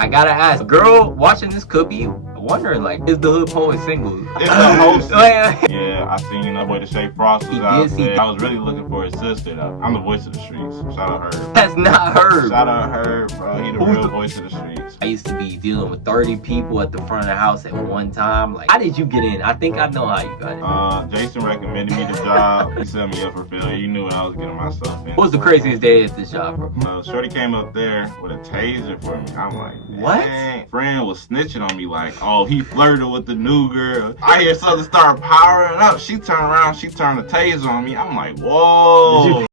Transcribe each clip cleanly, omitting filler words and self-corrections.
I gotta ask, girl watching this could be wondering, like, is the hood poet single? It's the host. Yeah, I seen that boy the Shay Frost was out there. I was really looking for his sister though. I'm the voice of the streets. Shout out Herb. That's not Herb. Shout out Herb, bro. He the real voice of the streets. I used to be dealing with 30 people at the front of the house at one time. Like, how did you get in? I think I know how you got in. Jason recommended me the job. He set me up for failure. He knew what I was getting myself in. What was the craziest day at this job, bro? Shorty came up there with a taser for me. I'm like, what? Friend was snitching on me like, oh, he flirted with the new girl. I hear something start powering up. She turned around, she turned the taser on me. I'm like, whoa.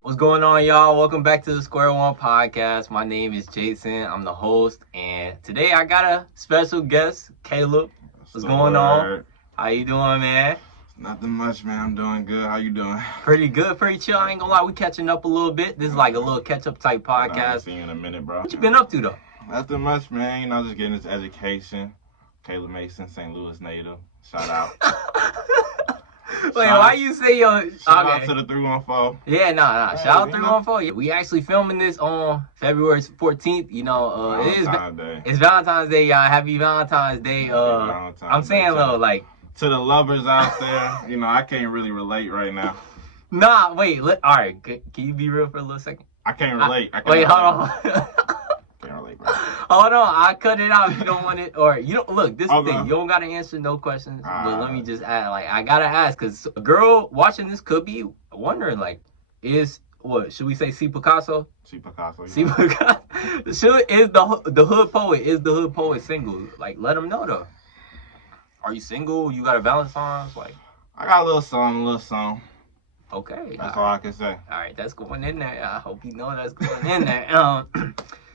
What's going on, y'all? Welcome back to the Square One Podcast. My name is Jason. I'm the host, and today I got a special guest, Caleb. What's going on? How you doing, man? Nothing much, man. I'm doing good. How you doing? Pretty good, pretty chill. I ain't gonna lie, we catching up a little bit. This is like a little catch-up type podcast. I haven't seen you in a minute, bro. What you been up to, though? Nothing much, man. You know, just getting this education. Caleb Mason, St. Louis native. Shout out. Wait, why you say your... Shout out to the 314. Yeah, nah. Shout out 314. We actually filming this on February 14th. You know, it's Valentine's Day, y'all. Happy Valentine's Day. I'm saying, though, like... To the lovers out there, you know, I can't really relate right now. Nah, wait. All right, can you be real for a little second? I can't relate. Wait, hold on. Can't relate, bro. Hold on, I cut it out if you don't want it. Or, you don't, look, this is the thing. You don't got to answer no questions. But let me just add, like, I got to ask, because a girl watching this could be wondering, like, should we say C. Picasso? C. Picasso. C. Picasso. Is the hood poet single? Like, let them know, though. Are you single? You got a Valentine? Like, I got a little song. Okay. That's all I can say. All right, that's going in there. I hope you know that's going in there.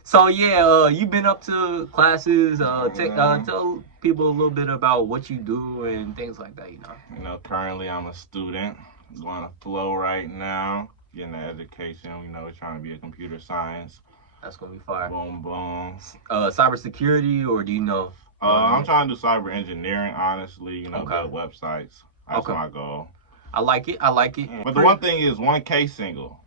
So yeah, you been up to classes. Tell people a little bit about what you do and things like that. You know, currently I'm a student going to flow right now, getting an education. You know, we're trying to be a computer science. That's gonna be fire. Boom, boom. Cybersecurity, or do you know? I'm trying to do cyber engineering, honestly. You know, build websites. That's my goal. I like it. But the one thing is 1K single.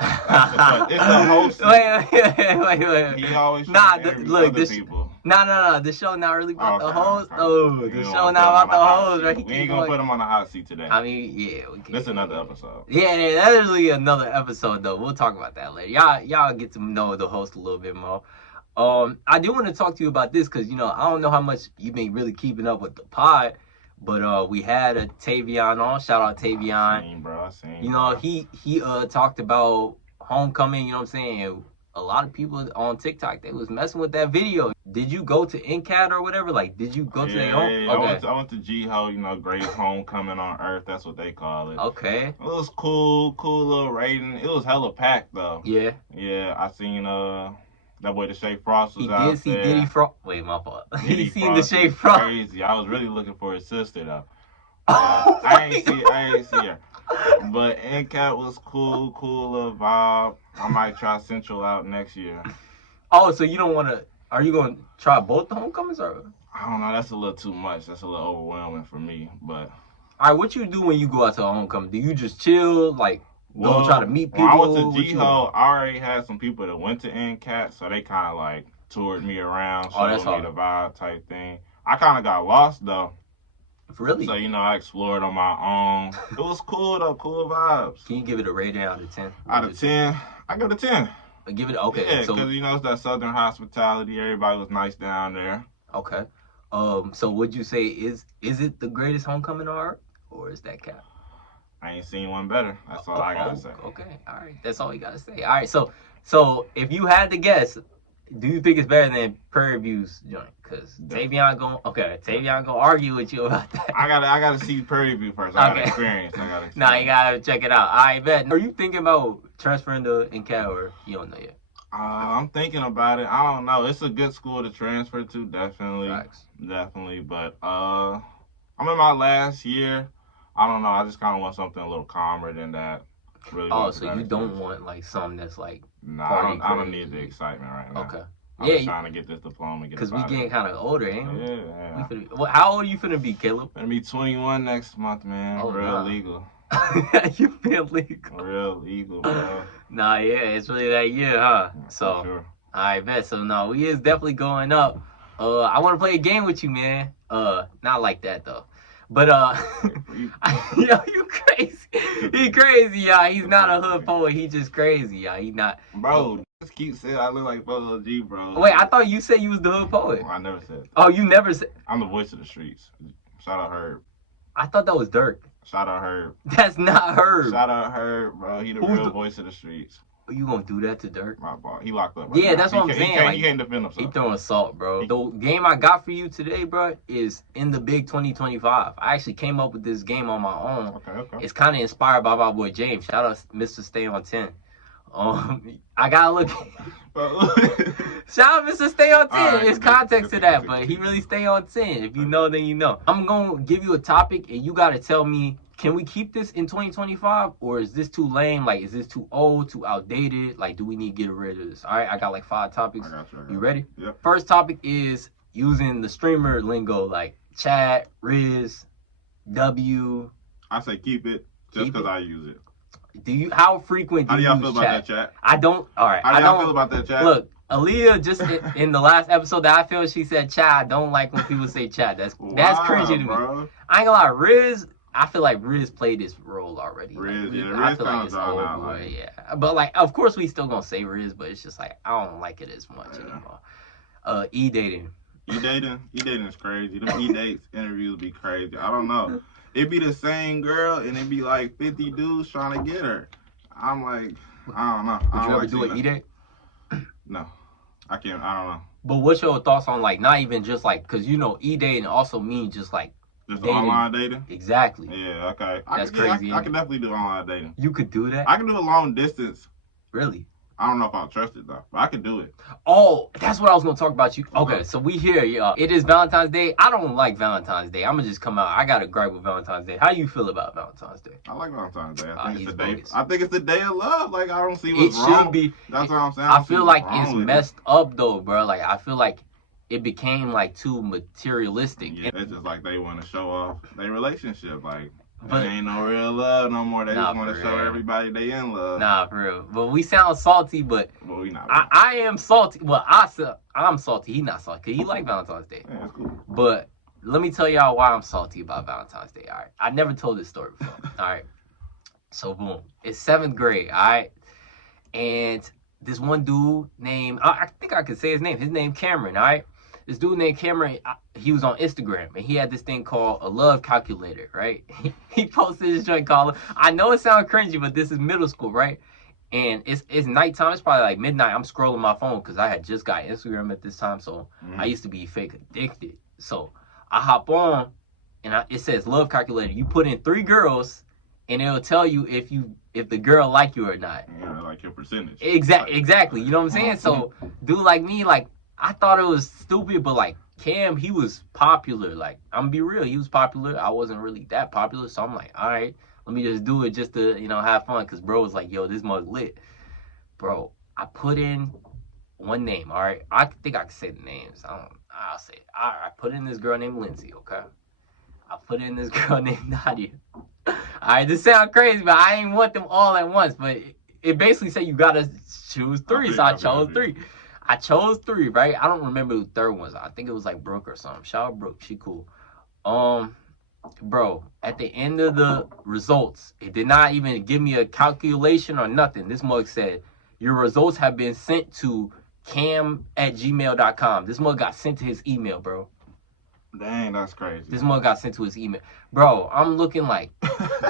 It's the host. Wait. He always look, this people. No. The show not really about the host. Oh, the show not about the host, right? We ain't gonna put him on the hot seat today. I mean, yeah. This is another episode. Yeah, that's really another episode though. We'll talk about that later. Y'all get to know the host a little bit more. I do want to talk to you about this because, you know, I don't know how much you've been really keeping up with the pod, but we had a Tavion on. Shout out Tavion. I seen, you know, he talked about homecoming, you know what I'm saying? A lot of people on TikTok, they was messing with that video. Did you go to NCAT or whatever? Like, did you go to their home? Yeah, I went to G-Ho, you know, great homecoming on earth. That's what they call it. Okay. It was cool little rating. It was hella packed, though. Yeah. Yeah, I seen, that boy, the Shay Frost was out there. Wait, my fault. He seen the Shay Frost. Crazy. I was really looking for his sister, though. I ain't see her. But NCAT was cool little vibe. I might try Central out next year. Oh, so you don't want to... Are you going to try both the homecomings, or...? I don't know. That's a little too much. That's a little overwhelming for me, but... All right, what you do when you go out to a homecoming? Do you just chill, like... Don't try to meet people. When I went to G-Ho, I already had some people that went to NCAT, so they kind of like toured me around, showed me the vibe type thing. I kind of got lost though. Really? So, you know, I explored on my own. It was cool though, cool vibes. Can you give it a rating out of 10? Out of 10? I give it a 10. Give it, okay. Yeah, because, you know, it's that Southern hospitality. Everybody was nice down there. Okay. So would you say, is it the greatest homecoming on earth, or is that cap? I ain't seen one better. That's all I gotta say. Okay, all right. That's all you gotta say. All right, so if you had to guess, do you think it's better than Prairie View's joint? Because Tavion gonna argue with you about that. I gotta see Prairie View first. I gotta experience. Nah, you gotta check it out. I bet. Are you thinking about transferring to NCAT, or you don't know yet? I'm thinking about it. I don't know. It's a good school to transfer to, definitely. Facts. Definitely. But I'm in my last year. I don't know. I just kind of want something a little calmer than that. Really. So you don't want like something that's like. Nah, I don't need the excitement right now. Okay. I'm just trying to get this diploma. Because we getting kind of older, ain't we? Yeah. How old are you finna be, Caleb? I'm gonna be 21 next month, man. Legal. You feel legal. Real legal, bro. Nah, yeah, it's really that year, huh? So. Sure. I bet. So no, we is definitely going up. I want to play a game with you, man. Not like that though. But yo, you crazy? He crazy, y'all. He's not a hood poet. He just crazy, y'all. He not. Bro, just keep saying I look like Polo G, bro. Wait, I thought you said you was the hood poet. I never said that. Oh, you never said. I'm the voice of the streets. Shout out Herb. I thought that was Dirk. Shout out Herb. That's not Herb. Shout out Herb, bro. He the real voice of the streets. You gonna do that to Dirk? My fault. He locked up. Yeah, that's what I'm saying. He can't defend himself. He throwing salt, bro. The game I got for you today, bro, is in the Big 2025. I actually came up with this game on my own. Okay. It's kind of inspired by my boy James. Shout out Mr. Stay on 10. I gotta look. Shout out Mr. Stay on 10. Right, It's context to that, but he really stay on 10. If you know, then you know. I'm gonna give you a topic, and you gotta tell me, can we keep this in 2025, or is this too lame? Like, is this too old, too outdated? Like, do we need to get rid of this? All right, I got like 5 topics. I got you. You ready? Yep. First topic is using the streamer lingo, like chat, Riz, W. I say keep it just because I use it. How frequent do you use How do y'all feel chat? about that chat? I don't. All right. How do y'all feel about that chat? Look, Aaliyah just in the last episode that I feel, she said chat. I don't like when people say chat. That's cringy to me. Bro. I ain't gonna lie, Riz. I feel like Riz played this role already. Riz, like, yeah, I Riz feel like it's old, out, boy, yeah. But like, of course, we still gonna say Riz, but it's just like I don't like it as much anymore. E-dating. E-dating is crazy. Them E-dates interviews be crazy. I don't know. It be the same girl, and it be like 50 dudes trying to get her. I'm like, I don't know. Would you ever do an E-date? No, I can't. I don't know. But what's your thoughts on like not even just like, because you know E-dating also means just like dating. Online dating? Exactly. Yeah, okay. That's crazy. I can definitely do online dating. You could do that? I can do a long distance. Really? I don't know if I'll trust it though, but I can do it. Oh, that's what I was gonna talk about you. Okay, so we here, y'all. It is Valentine's Day. I don't like Valentine's Day. I'm gonna just come out. I got a gripe with Valentine's Day. How you feel about Valentine's Day? I like Valentine's Day. I think it's the bogus. day. I think it's the day of love. Like I don't see what's It wrong. should be. That's what I'm saying. I feel like it's messed up though, bro. Like I feel like it became like too materialistic. Yeah, it's just like they want to show off their relationship. Like, but there ain't no real love no more. They just want to show real. everybody they in love. Nah, for real. But we sound salty, but well, we not. I am salty. Well, I'm salty. He not salty. 'Cause he like Valentine's Day. Yeah, that's cool. But let me tell y'all why I'm salty about Valentine's Day. All right, I never told this story before. All right, so boom, it's 7th grade. All right, and this one dude named I think I could say his name. His name Cameron. All right. This dude named Cameron, he was on Instagram, and he had this thing called a love calculator, right? He posted this joint called, I know it sounds cringy, but this is middle school, right? And it's nighttime. It's probably like midnight. I'm scrolling my phone because I had just got Instagram at this time, so I used to be fake addicted. So I hop on, and it says love calculator. You put in 3 girls, and it'll tell you if the girl like you or not. Yeah, like your percentage. Exactly. You know what I'm saying? So dude like me, like, I thought it was stupid, but like Cam, he was popular. Like, I'm gonna be real, he was popular. I wasn't really that popular, so I'm like, all right, let me just do it just to, have fun. Cause bro was like, yo, this mug lit. Bro, I put in one name, all right? I think I can say the names. I'll say it. All right, I put in this girl named Lindsay, okay? I put in this girl named Nadia. All right, this sounds crazy, but I ain't want them all at once. But it basically said you gotta choose 3, so I chose 3. I chose 3, right? I don't remember who the 3rd one was. I think it was like Brooke or something. Shout out Brooke, she cool. Bro, at the end of the results, it did not even give me a calculation or nothing. This mug said, your results have been sent to cam@gmail.com. This mug got sent to his email, bro. Dang, that's crazy. This mug got sent to his email. Bro, I'm looking like,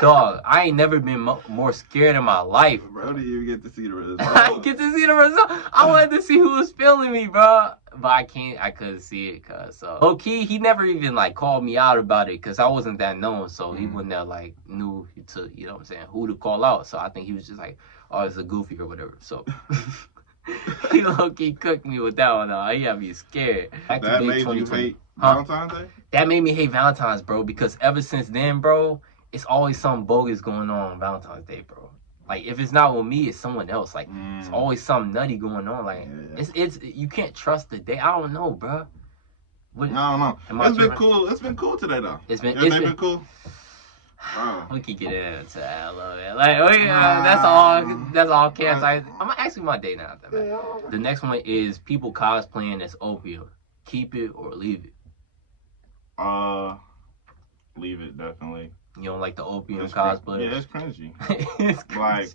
dog, I ain't never been more scared in my life. Bro, do you get to see the result? I get to see the result. I wanted to see who was feeling me, bro. But I couldn't see it, cuz. So, low key, he never even, like, called me out about it, because I wasn't that known, so he wouldn't have, like, knew to, you know what I'm saying, who to call out. So I think he was just like, oh, it's a goofy or whatever. So he low-key cooked me with that one, though. He had me scared. That made you hate Valentine's Day? That made me hate Valentine's, bro, because ever since then, bro, it's always something bogus going on Valentine's Day, bro. Like, if it's not with me, it's someone else. Like, it's always something nutty going on. Like, it's you can't trust the day. I don't know, bro. I don't know. It's been cool. It's been cool today, though. It's been cool. Bro. We can get into that a little bit. Like, that's all camps. I'm gonna ask you my day now after that. The next one is people cosplaying as opium. Keep it or leave it. Leave it, definitely. You don't like the opium It's cosplay? Yeah, it's cringy. It's cringy. Like,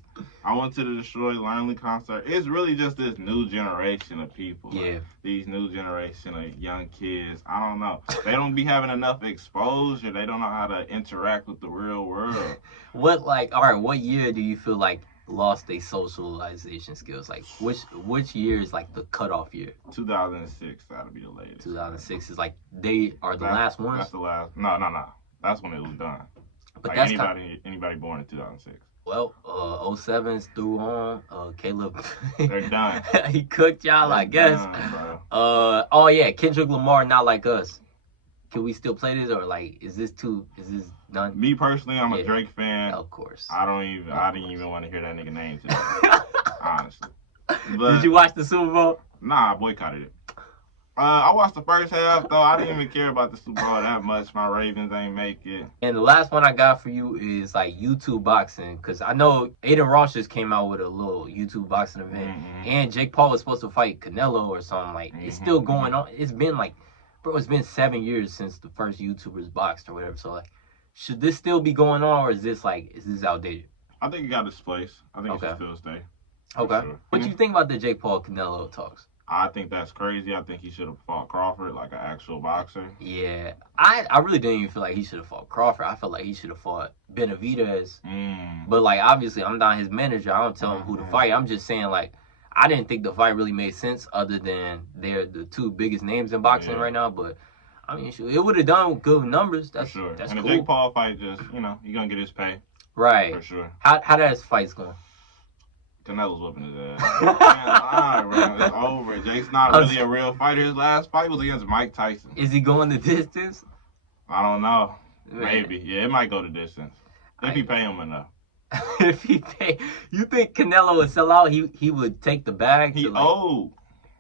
I went to the Destroy Lonely concert. It's really just this new generation of people. Yeah. Like, these new generation of young kids. I don't know. They don't be having enough exposure. They don't know how to interact with the real world. What year do you feel like lost their socialization skills? Like, which year is like the cutoff year? 2006, that'll be the latest. 2006 is like they are the last ones? That's the last. No. That's when it was done. But like that's anybody born in 2006. Well, 07's through on. Caleb, they're done. He cooked y'all, I guess. Done, oh yeah, Kendrick Lamar, Not Like Us. Can we still play this, or like, is this done? Me personally, I'm a Drake fan. Of course. I didn't even want to hear that nigga name today. Honestly. But, did you watch the Super Bowl? Nah, I boycotted it. I watched the first half though. I didn't even care about the Super Bowl that much. My Ravens ain't make it. And the last one I got for you is like YouTube boxing, because I know Aiden Ross just came out with a little YouTube boxing event, and Jake Paul was supposed to fight Canelo or something. Like, it's still going on. It's been like, bro, it's been 7 years since the first YouTubers boxed or whatever. So like, should this still be going on, or is this outdated? I think it got its place. I think it should still stay. Okay. Sure. What do you think about the Jake Paul Canelo talks? I think that's crazy. I think he should have fought Crawford like an actual boxer. Yeah. I really didn't even feel like he should have fought Crawford. I felt like he should have fought Benavidez. But like, obviously, I'm not his manager. I don't tell him who to fight. I'm just saying, like, I didn't think the fight really made sense other than they're the two biggest names in boxing right now. But I mean, it would have done good numbers. That's for sure. That's and cool. the Jake Paul fight, just, you know, he's going to get his pay. Right. For sure. How that fight's going? Canelo's whooping his ass. It's over. Jake's not really a real fighter. His last fight was against Mike Tyson. Is he going the distance? I don't know. Maybe. Yeah, it might go the distance. If he pay him enough. If he pay, you think Canelo would sell out? He would take the bag. He old.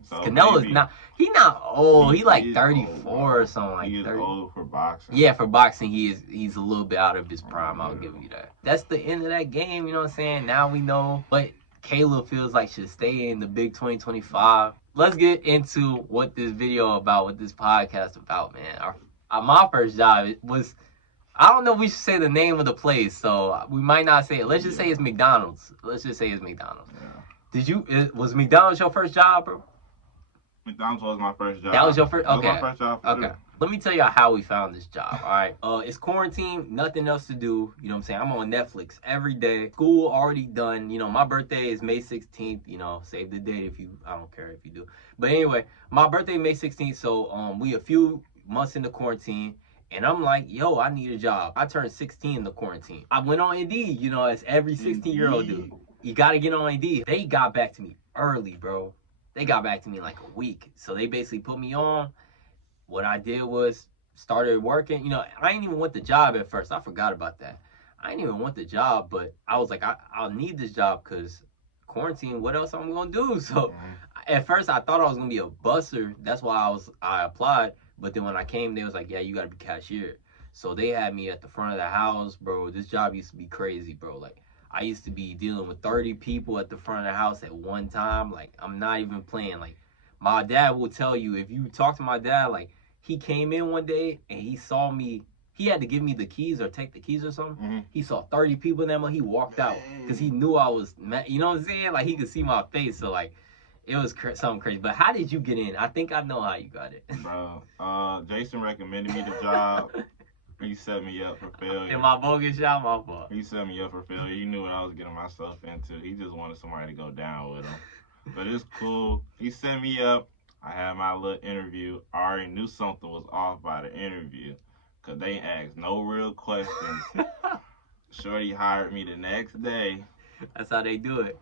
So Canelo's not. He not old. He like 34 old, or something like. He is 30. Old for boxing. Yeah, for boxing, he's a little bit out of his prime. I'll give you that. That's the end of that game. You know what I'm saying? Now we know what Caleb feels like should stay in the big 2025. Let's get into what this video about, what this podcast about, man. My first job was, I don't know if we should say the name of the place, so we might not say it. Let's just say it's McDonald's. Let's just say it's McDonald's. Yeah. Was McDonald's your first job, bro? McDonald's was my first job. That was your first? Okay. That was my first job. Okay. Sure. Let me tell you how we found this job, all right? It's quarantine, nothing else to do. You know what I'm saying? I'm on Netflix every day. School already done. You know, my birthday is May 16th. You know, save the date I don't care if you do. But anyway, my birthday May 16th, so we a few months into quarantine. And I'm like, yo, I need a job. I turned 16 in the quarantine. I went on Indeed, you know, as every 16-year-old do. You got to get on Indeed. They got back to me early, bro. They got back to me in like a week. So they basically put me on. What I did was started working. You know, I didn't even want the job at first. I forgot about that. I didn't even want the job, but I was like, I'll need this job because quarantine, what else I'm going to do? So at first I thought I was going to be a busser. That's why I applied. But then when I came, they was like, yeah, you got to be cashier. So they had me at the front of the house, bro. This job used to be crazy, bro. Like, I used to be dealing with 30 people at the front of the house at one time. Like, I'm not even playing. Like, my dad will tell you, if you talk to my dad, like, he came in one day and he saw me. He had to give me the keys or take the keys or something. He saw 30 people in that. He walked out because he knew I was, you know what I'm saying? Like, he could see my face. So, like, it was something crazy. But how did you get in? I think I know how you got it. Bro, Jason recommended me the job. He set me up for failure. In my bogus job, my fault. He set me up for failure. He knew what I was getting myself into. He just wanted somebody to go down with him. But it's cool. He set me up. I had my little interview. I already knew something was off by the interview because they asked no real questions. Shorty hired me the next day. That's how they do it.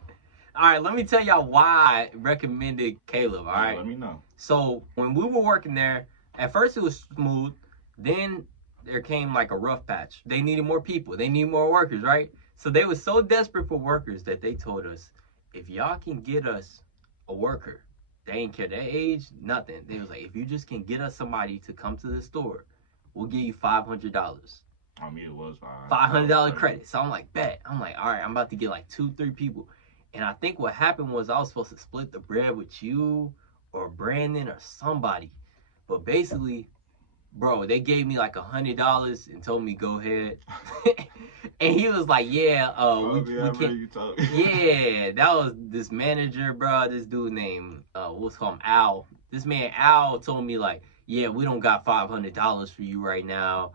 All right, let me tell y'all why I recommended Caleb, all right? Let me know. So when we were working there, at first it was smooth. Then there came like a rough patch. They needed more people. They needed more workers, right? So they were so desperate for workers that they told us, if y'all can get us a worker, they ain't care their age, nothing. They was like, if you just can get us somebody to come to the store, we'll give you $500. I mean, it was $500 credit. So I'm like, bet. I'm like, all right, I'm about to get like 2, 3 people. And I think what happened was I was supposed to split the bread with you or Brandon or somebody. But basically, bro, they gave me like $100 and told me go ahead. And he was like, yeah, we can't. Yeah, that was this manager, bro. This dude named what's called him, Al. This man Al told me like, yeah, we don't got $500 for you right now.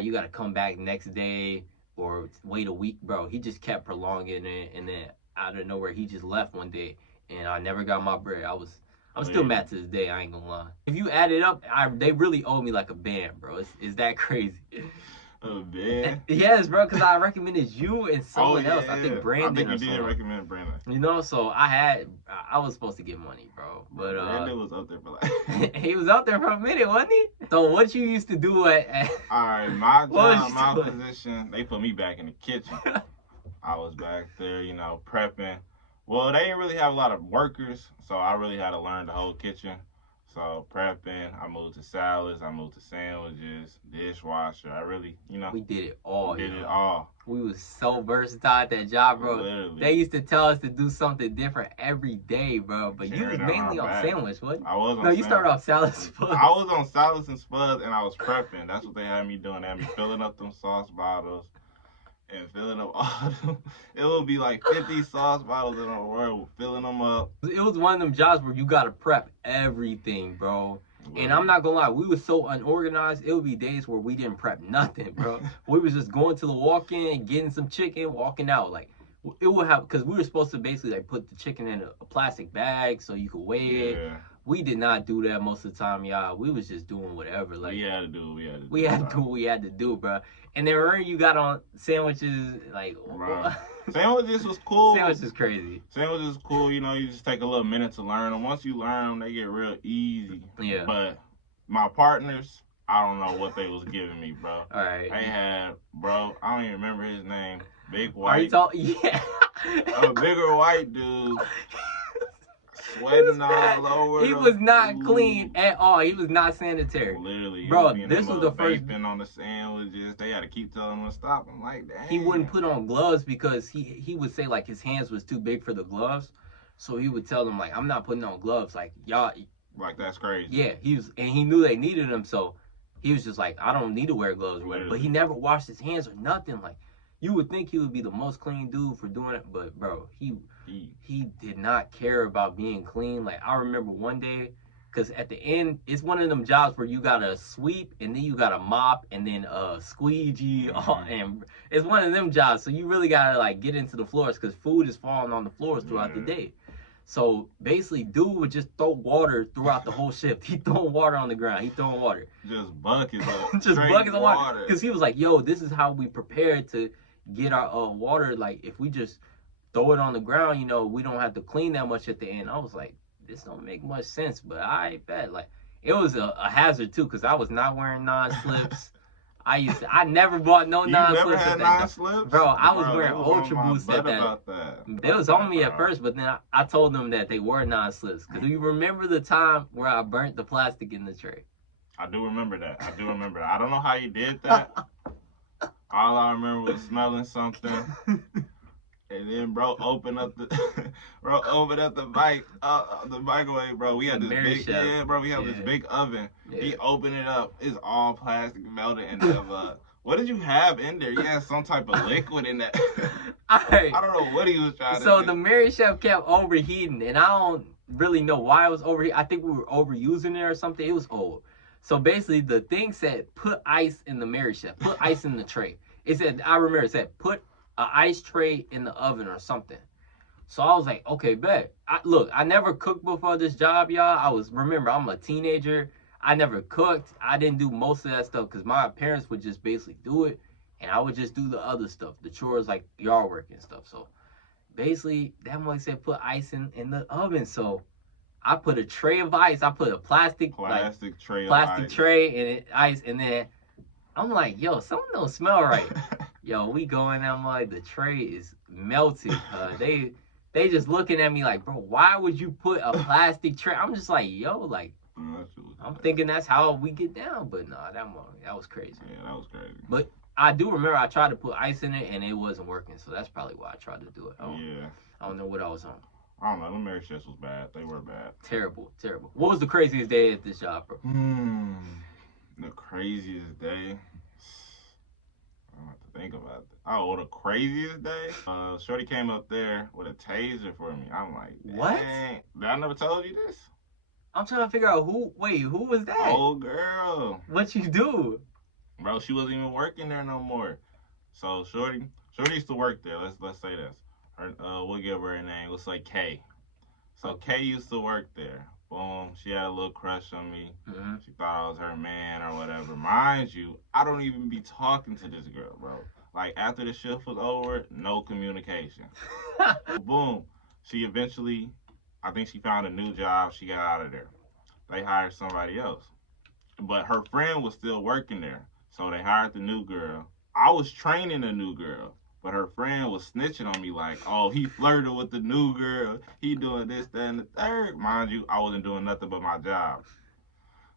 You gotta come back next day or wait a week, bro. He just kept prolonging it, and then out of nowhere, he just left one day, and I never got my bread. I'm still mad to this day. I ain't gonna lie. If you add it up, they really owe me like a band, bro. It's that crazy. A band? Yes, bro. Because I recommended you and someone else. I think Brandon. I think you did recommend Brandon. You know, so I was supposed to get money, bro. But Brandon was up there for like. He was up there for a minute, wasn't he? So what you used to do at All right, my job, my position, they put me back in the kitchen. I was back there, you know, prepping. Well, they didn't really have a lot of workers, so I really had to learn the whole kitchen. So prepping, I moved to salads, I moved to sandwiches, dishwasher. I really, you know. We did it all. Did it all. We was so versatile at that job, bro. Literally. They used to tell us to do something different every day, bro. But you was mainly on sandwich, what? I was on No, you started off salads and spuds. I was on salads and spuds, and I was prepping. That's what they had me doing. They had me filling up them sauce bottles. And filling up all them, it would be like 50 sauce bottles in a row, filling them up. It was one of them jobs where you gotta prep everything, bro. And I'm not gonna lie, we was so unorganized. It would be days where we didn't prep nothing, bro. We was just going to the walk-in, getting some chicken, walking out. Like it would have, because we were supposed to basically like put the chicken in a plastic bag so you could weigh it. We did not do that most of the time, y'all. We was just doing whatever. Like we had to do what we had to do, bro. And then remember you got on sandwiches, like sandwiches was cool. Sandwiches is crazy. Sandwiches is cool. You know, you just take a little minute to learn them. Once you learn them, they get real easy. Yeah. But my partners, I don't know what they was giving me, bro. All right. They had, bro, I don't even remember his name. Big white. Are you talking? Yeah. A bigger white dude. Sweating all over. He was not clean at all. He was not sanitary. Literally, bro. This was the first. On the sandwiches, they had to keep telling him to stop. I'm like, damn. He wouldn't put on gloves because he would say like his hands was too big for the gloves, so he would tell them like, I'm not putting on gloves. Like y'all. Like that's crazy. Yeah, and he knew they needed them, so he was just like, I don't need to wear gloves or whatever. But he never washed his hands or nothing. Like you would think he would be the most clean dude for doing it, but bro, he did not care about being clean. Like I remember one day, because at the end, it's one of them jobs where you gotta sweep and then you gotta mop and then squeegee, and it's one of them jobs. So you really gotta like get into the floors because food is falling on the floors throughout the day. So basically, dude would just throw water throughout the whole shift. He throwing water on the ground. He throwing water. Just buckets of just buckets of water. Because he was like, yo, this is how we prepare to get our water. Like if we just throw it on the ground, you know, we don't have to clean that much at the end. I was like, this don't make much sense, but I bet like it was a hazard too, because I was not wearing non-slips. I never bought no non-slips. You never had non-slips? Bro, I was wearing Ultra Boost at that. It was on me at first, but then I told them that they were non-slips. Because do you remember the time where I burnt the plastic in the tray? I do remember that. I don't know how you did that. All I remember was smelling something. And then bro opened up the the microwave, bro. We had this big this big oven. Yeah. He opened it up. It's all plastic melted in the what did you have in there? You had some type of liquid in that. I don't know what he was trying to do. So the Mary Chef kept overheating, and I don't really know why it was overheating. I think we were overusing it or something. It was old. So basically the thing said put ice in the Mary Chef. Put ice in the tray. It said, I remember it said put an ice tray in the oven or something. So I was like, okay, bet. Look, I never cooked before this job, y'all. Remember, I'm a teenager. I never cooked. I didn't do most of that stuff because my parents would just basically do it. And I would just do the other stuff, the chores like yard work and stuff. So basically, that one said put ice in the oven. So I put a tray of ice. I put a plastic tray and ice. And then I'm like, yo, something don't smell right. Yo, we going out, like the tray is melted. They just looking at me like, bro, why would you put a plastic tray? I'm just like, yo, like, I'm thinking that's how we get down, but nah, that was crazy. Yeah, that was crazy. But I do remember I tried to put ice in it and it wasn't working, so that's probably why I tried to do it. Yeah. I don't know what I was on. I don't know. The marriage shifts was bad. They were bad. Terrible, terrible. What was the craziest day at this job, bro? The craziest day. I don't have to think about it. Oh, well, the craziest day? Shorty came up there with a taser for me. I'm like, what? Did I never told you this? I'm trying to figure out who was that? Old girl. What you do? Bro, she wasn't even working there no more. So Shorty used to work there. Let's say this. Her, we'll give her a name. Let's say Kay. So Kay used to work there. Boom. She had a little crush on me. Mm-hmm. She thought I was her man or whatever. Mind you, I don't even be talking to this girl, bro. Like, after the shift was over, no communication. Boom. She eventually, I think she found a new job. She got out of there. They hired somebody else. But her friend was still working there. So they hired the new girl. I was training the new girl. But her friend was snitching on me like, oh, he flirted with the new girl. He doing this, that, and the third. Mind you, I wasn't doing nothing but my job.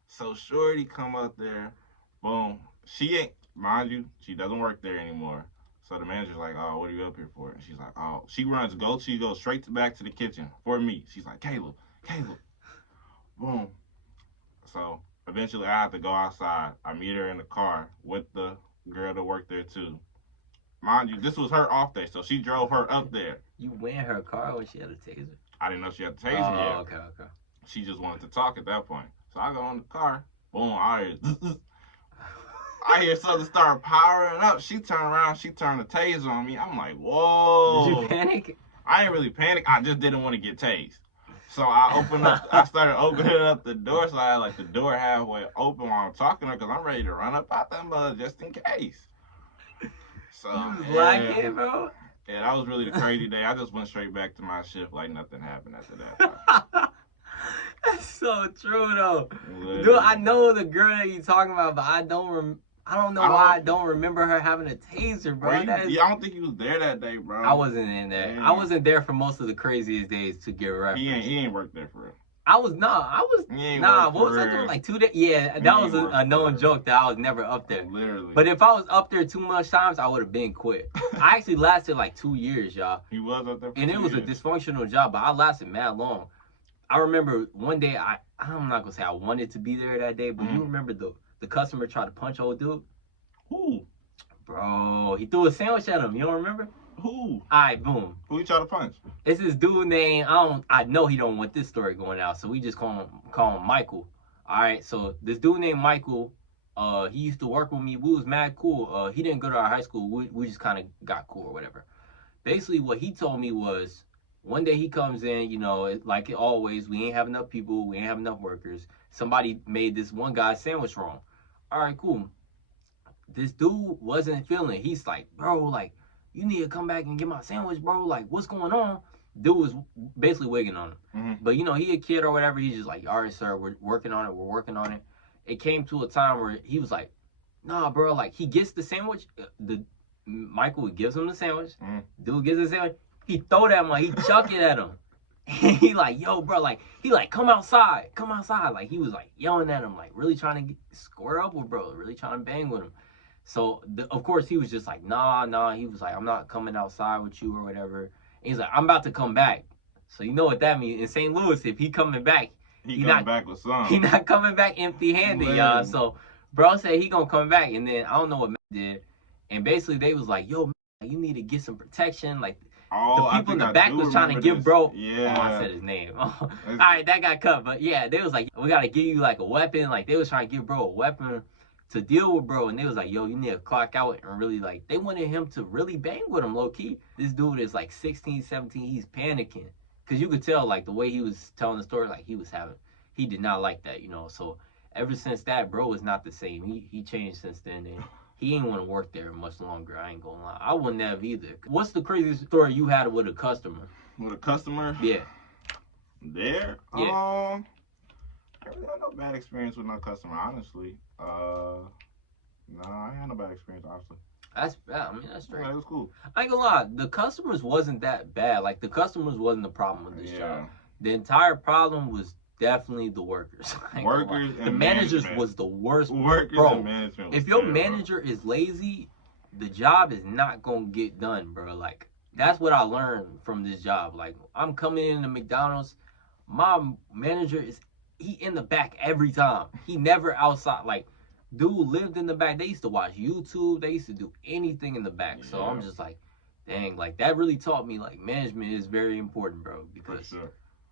So Shorty come up there. Boom. She ain't, mind you, she doesn't work there anymore. So the manager's like, oh, what are you up here for? And she's like, oh, she goes straight back to the kitchen for me. She's like, Caleb. Boom. So eventually I have to go outside. I meet her in the car with the girl that worked there too. Mind you, this was her off day, so she drove her up there. You went in her car when she had a taser? I didn't know she had a taser yet. Oh, okay. She just wanted to talk at that point. So I go in the car. Boom, I hear something start powering up. She turned around. She turned the taser on me. I'm like, whoa. Did you panic? I ain't really panic. I just didn't want to get tased. So I started opening up the door. So I had like the door halfway open while I'm talking to her because I'm ready to run up out that mother just in case. So, yeah, bro. Yeah, that was really the crazy day. I just went straight back to my shift like nothing happened after that. That's so true though. Literally. Dude, I know the girl that you talking about, but I don't know why I don't remember her having a taser, bro. I don't think you was there that day, bro. I wasn't in there. Yeah. I wasn't there for most of the craziest days to get reference. He ain't worked there for real. What was I doing? Like 2 days? Yeah, that was a known joke that I was never up there. Literally. But if I was up there too much times, I would have been quit. I actually lasted like 2 years, y'all. He was up there for and it was a dysfunctional job, but I lasted mad long. I remember one day, I'm not going to say I wanted to be there that day, but you remember the customer tried to punch old dude? Who? Bro, he threw a sandwich at him. You don't remember? Who? Alright, boom. Who you trying to punch? It's this dude named, I know he don't want this story going out, so we just call him Michael. Alright, so this dude named Michael, he used to work with me. We was mad cool. He didn't go to our high school. We just kind of got cool or whatever. Basically, what he told me was, one day he comes in, like always, we ain't have enough people, we ain't have enough workers. Somebody made this one guy's sandwich wrong. Alright, cool. This dude wasn't feeling it. He's like, bro, like, you need to come back and get my sandwich, bro. Like, what's going on? Dude was basically wigging on him. But, he a kid or whatever. He's just like, all right, sir, we're working on it. It came to a time where he was like, nah, bro. Like, he gets the sandwich. Michael gives him the sandwich. Dude gives the sandwich. He throw that one. He chuck it at him. He like, yo, bro. Like, he like, come outside. Like, he was like yelling at him. Like, really trying to square up with bro. Really trying to bang with him. So, of course, he was just like, nah. He was like, I'm not coming outside with you or whatever. And he's like, I'm about to come back. So, you know what that means. In St. Louis, if he coming back, he coming back with something. He not coming back empty-handed, y'all. So, bro said he gonna come back. And then, I don't know what Matt did. And basically, they was like, yo, man, you need to get some protection. Like, the people in the back was trying to give bro. Yeah. Oh, I said his name. All right, that got cut. But, yeah, they was like, we got to give you, like, a weapon. Like, they was trying to give bro a weapon to deal with bro, and they was like, yo, you need to clock out and really, like, they wanted him to really bang with him low-key. This dude is like 16, 17, he's panicking, because you could tell, like, the way he was telling the story, like, he did not like that, so ever since that, bro was not the same. He changed since then, and he ain't want to work there much longer. I ain't gonna lie, I wouldn't have either. What's the craziest story you had with a customer? Yeah. Yeah. I really had no bad experience with no customer, honestly. No, I ain't had no bad experience, honestly. That's straight. Yeah, it was cool. I ain't gonna lie, the customers wasn't that bad. Like, the customers wasn't the problem with this job. The entire problem was definitely the workers. Workers and the managers management was the worst. Workers bro, and management was if your terrible. manager is lazy, the job is not gonna get done, bro. Like that's what I learned from this job. Like I'm coming into McDonald's, my manager is he in the back every time. He never outside. Like dude lived in the back. They used to watch YouTube. They used to do anything in the back. So I'm just like, dang, like that really taught me like management is very important, bro. Because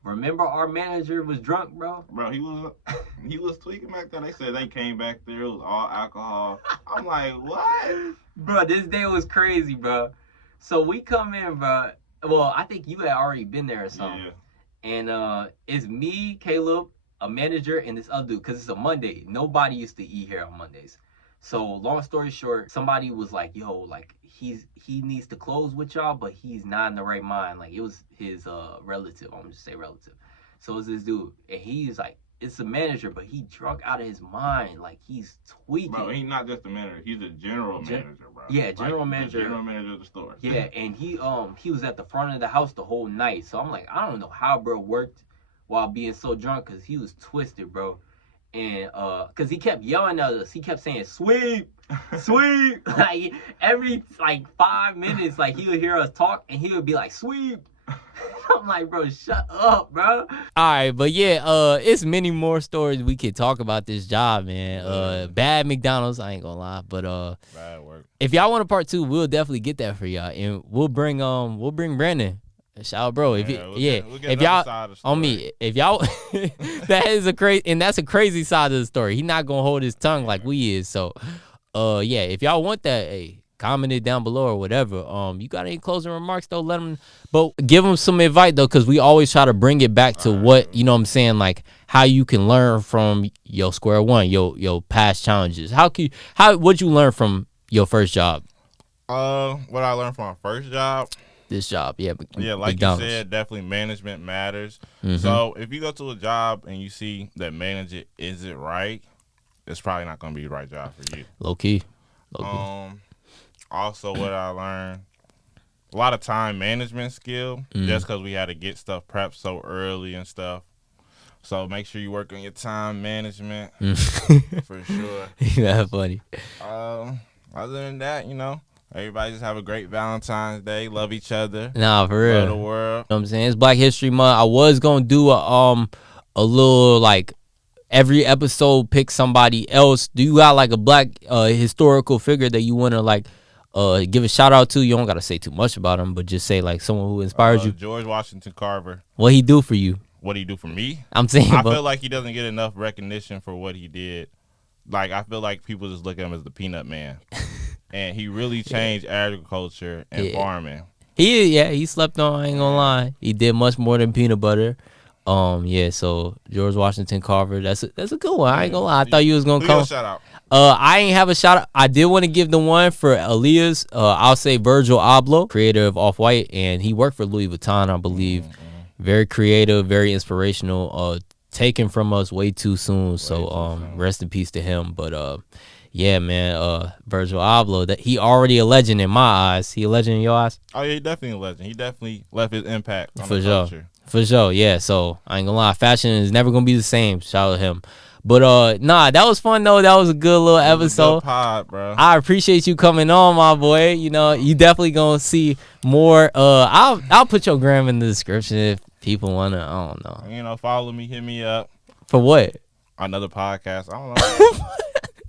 remember our manager was drunk, bro. Bro, he was tweaking back there. They said they came back there. It was all alcohol. I'm like, what? Bro, this day was crazy, bro. So we come in, bro. Well, I think you had already been there or something. Yeah. And it's me, Caleb, a manager, and this other dude, because it's a Monday. Nobody used to eat here on Mondays. So long story short, somebody was like, yo, like he needs to close with y'all, but he's not in the right mind. Like it was his relative. I'm gonna just say relative. So it's this dude, and he's like, it's a manager, but he drunk out of his mind. Like he's tweaking. Bro, he's not just a manager. He's a general manager, bro. Yeah, general manager. General manager of the store. Yeah, and he was at the front of the house the whole night. So I'm like, I don't know how bro worked while being so drunk, because he was twisted, bro. And because he kept yelling at us, he kept saying sweep, sweep. Like every like 5 minutes, like he would hear us talk and he would be like sweep. I'm like, bro, shut up, bro. All right, but yeah, it's many more stories we could talk about this job, man. Bad McDonald's, I ain't gonna lie, but bad work. If y'all want a part 2, we'll definitely get that for y'all, and we'll bring Brandon. Shout out, bro. If if y'all on me, if y'all that's a crazy side of the story. He not gonna hold his tongue like we is. So, yeah, if y'all want that, hey, comment it down below or whatever. You got any closing remarks though? Let them, but give them some advice though, because we always try to bring it back to what you know. What I'm saying, like how you can learn from your square one, your past challenges. What'd you learn from your first job? What I learned from my first job. This job, yeah, like McDonald's. You said, definitely management matters. Mm-hmm. So if you go to a job and you see that manager isn't right, it's probably not going to be the right job for you. Low key. Also, what I learned, a lot of time management skill, just because we had to get stuff prepped so early and stuff. So make sure you work on your time management for sure. That's funny. Other than that, you know, everybody just have a great Valentine's Day. Love each other. Nah, for real. Love the world. You know what I'm saying? It's Black History Month. I was going to do a little, like, every episode pick somebody else. Do you got, like, a black historical figure that you want to, like, give a shout out to? You don't got to say too much about him, but just say, like, someone who inspires you. George Washington Carver. What he do for you? What he do for me? I'm saying, I feel like he doesn't get enough recognition for what he did. Like, I feel like people just look at him as the peanut man. And he really changed agriculture and farming. He slept on, I ain't gonna lie. He did much more than peanut butter. So George Washington Carver, that's a good one. I ain't gonna lie. I thought you was gonna come. Shout out. I ain't have a shout out. I did want to give the one for Aaliyah's. I'll say Virgil Abloh, creator of Off-White, and he worked for Louis Vuitton, I believe. Very creative, very inspirational. Taken from us way too soon. So rest in peace to him. But yeah, man, Virgil Abloh, that he already a legend in my eyes. He a legend in your eyes? Oh yeah, he definitely a legend. He definitely left his impact on the culture. For sure, yeah. So I ain't gonna lie, fashion is never gonna be the same. Shout out to him. But nah, that was fun though. That was a good little episode. Good pod, bro. I appreciate you coming on, my boy. You know, you definitely gonna see more. I'll put your gram in the description if people wanna. I don't know. You know, follow me, hit me up. For what? Another podcast. I don't know.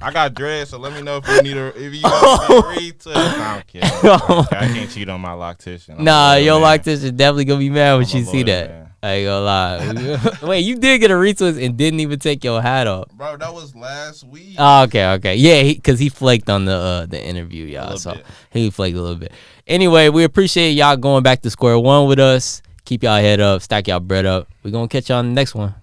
I got dreads, so let me know if you need a retwist. No, I'm kidding. I can't cheat on my loctician. Nah, your loctician definitely gonna be mad when she see that. Man. I ain't gonna lie. Wait, you did get a retwist and didn't even take your hat off. Bro, that was last week. Oh, okay. Yeah, because he flaked on the interview, y'all. So he flaked a little bit. Anyway, we appreciate y'all going back to square one with us. Keep y'all head up, stack y'all bread up. We're gonna catch y'all on the next one.